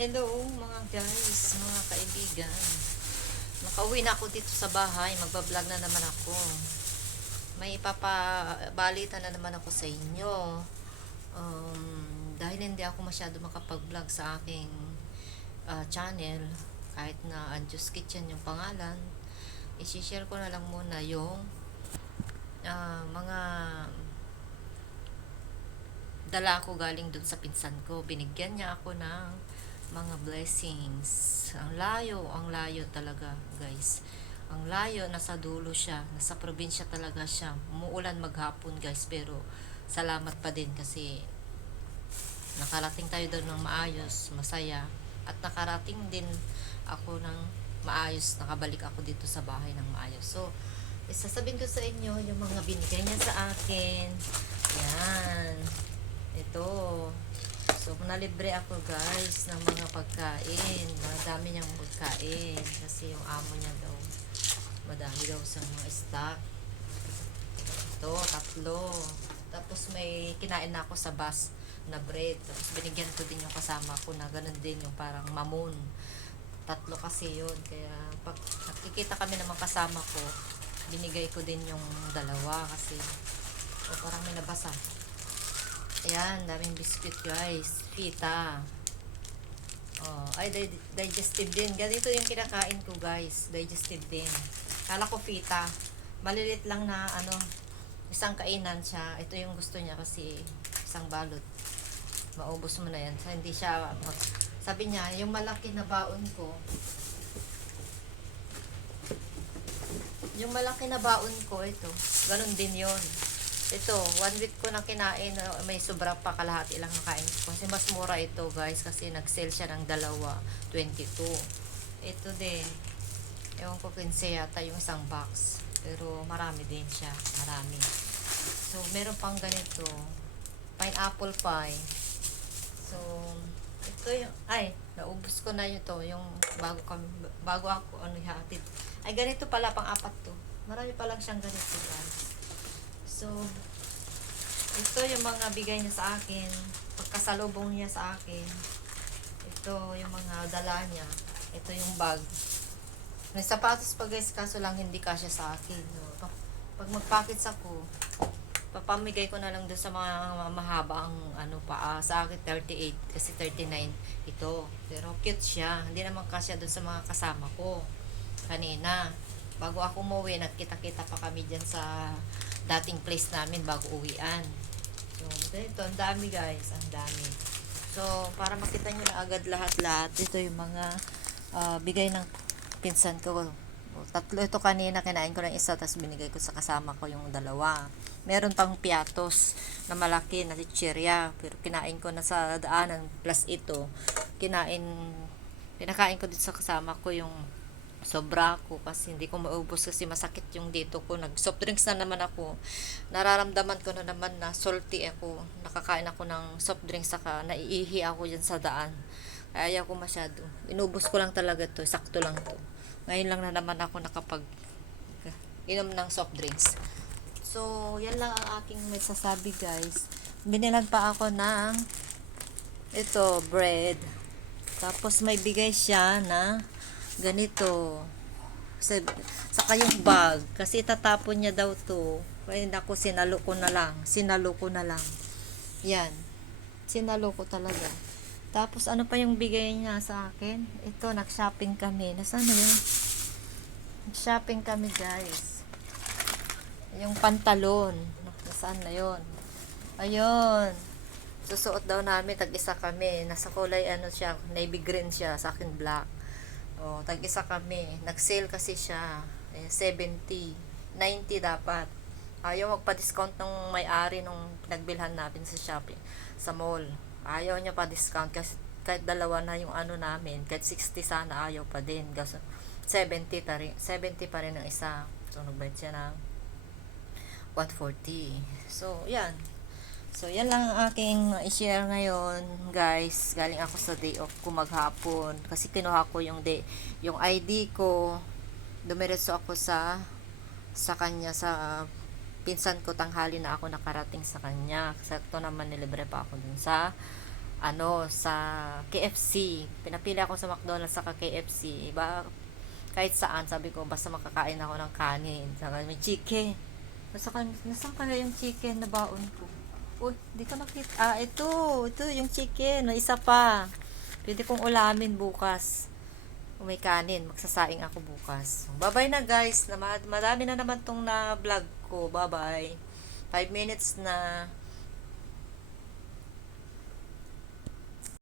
Hello mga guys, mga kaibigan. Nakauwi na ako dito sa bahay, magbablog na naman ako. May ipapabalita na naman ako sa inyo. Dahil hindi ako masyado makapag-vlog sa aking channel, kahit na Anjus Kitchen yung pangalan, isi-share ko na lang muna yung mga dala ko galing dun sa pinsan ko. Binigyan niya ako ng mga blessings. Ang layo talaga, guys. Ang layo, nasa dulo siya. Nasa probinsya talaga siya. Umuulan maghapon, guys. Pero, salamat pa din kasi nakarating tayo doon ng maayos, masaya. At nakarating din ako ng maayos. Nakabalik ako dito sa bahay ng maayos. So, isasabihin ko sa inyo yung mga binigay niya sa akin. Yan. Ito. So, nalibre ako guys ng mga pagkain. Madami niyang pagkain. Kasi yung amo niya daw, madami daw sa mga stock. Ito, tatlo. Tapos may kinain na ako sa bus na bread. Tapos binigyan ko din yung kasama ko na ganun din yung parang mamon. Tatlo kasi yun. Kaya pag nakikita kami ng mga kasama ko, binigay ko din yung dalawa kasi parang may nabasa. Ayan, daming biscuit guys. Fita. Ay, digestive din. Ganito yung kinakain ko guys. Digestive din. Kala ko fita. Malilit lang na isang kainan siya. Ito yung gusto niya kasi isang balot. Maubos mo na yan. So, hindi siya sabi niya, yung malaki na baon ko, ito. Ganon din yon. Ito, 1 week ko na kinain, may sobra pa, kalahati lang nakain ko. Kasi mas mura ito guys, kasi nag-sale siya ng dalawa, 22. Ito din, ewan ko 15 yata yung isang box. Pero marami din siya, marami. So, meron pang ganito, pineapple pie. So, ito yung, naubos ko na ito, yung bago ako, hatid. Ay, ganito pala, pang-apat to. Marami pa lang siyang ganito guys. So, ito yung mga bigay niya sa akin. Pagkasalubong niya sa akin. Ito yung mga dala niya. Ito yung bag. May sapatos pa guys, kaso lang hindi kasya sa akin. So, pag mag-packets ako, papamigay ko na lang doon sa mga mahabang paa. Sa akin 38 kasi 39 ito. Pero cute siya. Hindi naman kasya doon sa mga kasama ko. Kanina. Bago ako umuwi, nagkita-kita pa kami dyan sa dating place namin bago uwian. So, ito, ang dami guys, ang dami. So, para makita nyo na agad lahat-lahat, ito yung mga bigay ng pinsan ko. Tatlo ito kanina, kinain ko ng isa, tapos binigay ko sa kasama ko yung dalawa. Meron pang piatos na malaki na chichirya, pero kinain ko na sa daanan, plus ito, pinakain ko din sa kasama ko yung sobra ko kasi hindi ko maubos kasi masakit yung dito ko. Nag soft drinks na naman ako. Nararamdaman ko na naman na salty ako. Nakakain ako ng soft drinks saka naiihi ako dyan sa daan. Kaya ayaw ko masyado. Inubos ko lang talaga to. Sakto lang to. Ngayon lang na naman ako nakapag inom ng soft drinks. So, yan lang ang aking may sasabi guys. Binilan pa ako ng ito, bread. Tapos may bigay siya na ganito saka yung bag kasi tatapon niya daw to. Kaya ako sinalo ko na lang yan, sinalo ko talaga. Tapos ano pa yung bigay niya sa akin, ito nag-shopping kami, nasaan na yun, nag-shopping kami guys, yung pantalon nasaan na yun, ayun, susuot daw namin, tag-isa kami, nasa kulay siya, navy green siya, sa akin black. Tag-isa kami. Nag-sale kasi siya. 70. 90 dapat. Ayaw magpa-discount ng may-ari nung pinagbilhan natin sa Shopee. Sa mall. Ayaw niya pa-discount kasi kahit dalawa na yung namin. Kahit 60 sana ayaw pa din. Kasi 70 pa rin ang isa. So, nagbayad siya ng 140. So, yan. So, yan lang ang aking i-share ngayon, guys. Galing ako sa day off ko maghapon. Kasi kinuha ko yung ID ko. Dumiretso ako sa kanya, sa pinsan ko, tanghali na ako nakarating sa kanya. Sakto naman nilibre pa ako dun sa sa KFC. Pinapili ako sa McDonald's saka KFC. Iba, kahit saan, sabi ko, basta makakain ako ng kanin. Saka may chicken. Nasaan kaya yung chicken na baon ko? Uy, di ko nakita. Ito. Ito yung chicken. May isa pa. Pwede kong ulamin bukas. Kung may kanin, magsasaing ako bukas. Bye-bye na guys. Madami na naman tong na vlog ko. Bye-bye. 5 minutes na.